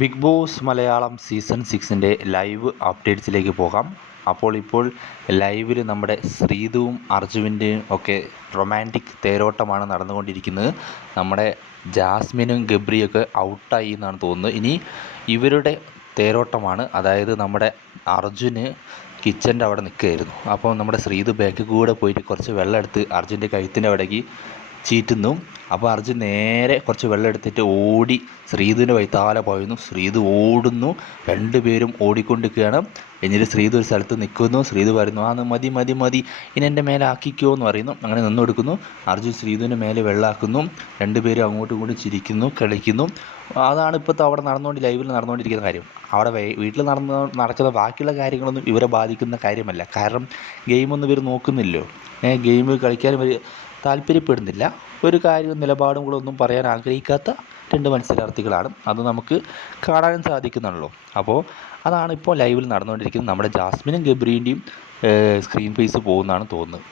Big Boss Malayalam season 6ൻ്റെ live അപ്ഡേറ്റ്സിലേക്ക് പോകാം. ഇപ്പോൾ ലൈവിൽ നമ്മുടെ ശ്രീതുവും അർജുവിൻ്റെയും ഒക്കെ റൊമാൻറ്റിക് തേരോട്ടമാണ് നടന്നുകൊണ്ടിരിക്കുന്നത്. നമ്മുടെ ജാസ്മിനും ഗബ്രിയൊക്കെ ഔട്ടായി എന്നാണ് തോന്നുന്നത്. ഇനി ഇവരുടെ തേരോട്ടമാണ്. അതായത് നമ്മുടെ അർജുന് കിച്ചൻ്റെ അവിടെ നിൽക്കുകയായിരുന്നു. അപ്പോൾ നമ്മുടെ ശ്രീതു ബാക്കിൽ കൂടെ പോയിട്ട് കുറച്ച് വെള്ളം എടുത്ത് അർജുൻ്റെ കഴുത്തിൻ്റെ അവിടേക്ക് ചീറ്റുന്നു. അപ്പോൾ അർജുൻ നേരെ കുറച്ച് വെള്ളം എടുത്തിട്ട് ഓടി ശ്രീതുവിൻ്റെ വൈത്താലെ പോയിരുന്നു. ശ്രീതു ഓടുന്നു, രണ്ടുപേരും ഓടിക്കൊണ്ടിരിക്കുകയാണ്. എന്നിട്ട് ശ്രീതു ഒരു സ്ഥലത്ത് നിൽക്കുന്നു. ശ്രീതു പറയുന്നു, മതി മതി മതി, ഇനി എൻ്റെ മേലെ ആക്കിക്കോ എന്ന് പറയുന്നു. അങ്ങനെ നിന്ന് കൊടുക്കുന്നു. അർജുൻ ശ്രീതുവിൻ്റെ മേലെ വെള്ളമാക്കുന്നു. രണ്ടുപേരും അങ്ങോട്ടും ഇങ്ങോട്ടും ചിരിക്കുന്നു, കളിക്കുന്നു. അതാണ് ഇപ്പോഴത്തെ അവിടെ ലൈവിൽ നടന്നുകൊണ്ടിരിക്കുന്ന കാര്യം. അവിടെ വീട്ടിൽ നടക്കുന്ന ബാക്കിയുള്ള കാര്യങ്ങളൊന്നും ഇവരെ ബാധിക്കുന്ന കാര്യമല്ല. കാരണം ഗെയിമൊന്നും ഇവർ നോക്കുന്നില്ലോ. ഗെയിം കളിക്കാനും ഇവർ താല്പര്യപ്പെടുന്നില്ല. ഒരു കാര്യവും നിലപാടും കൂടെ ഒന്നും പറയാൻ ആഗ്രഹിക്കാത്ത രണ്ട് മത്സരാർത്ഥികളാണ്. അത് നമുക്ക് കാണാനും സാധിക്കുന്നുള്ളൂ. അപ്പോൾ അതാണ് ഇപ്പോൾ ലൈവിൽ നടന്നുകൊണ്ടിരിക്കുന്നത്. നമ്മുടെ ജാസ്മിനും ഗബ്രീൻ്റെയും സ്ക്രീൻ ഫേസ് പോകുന്നതാണ് തോന്നുന്നത്.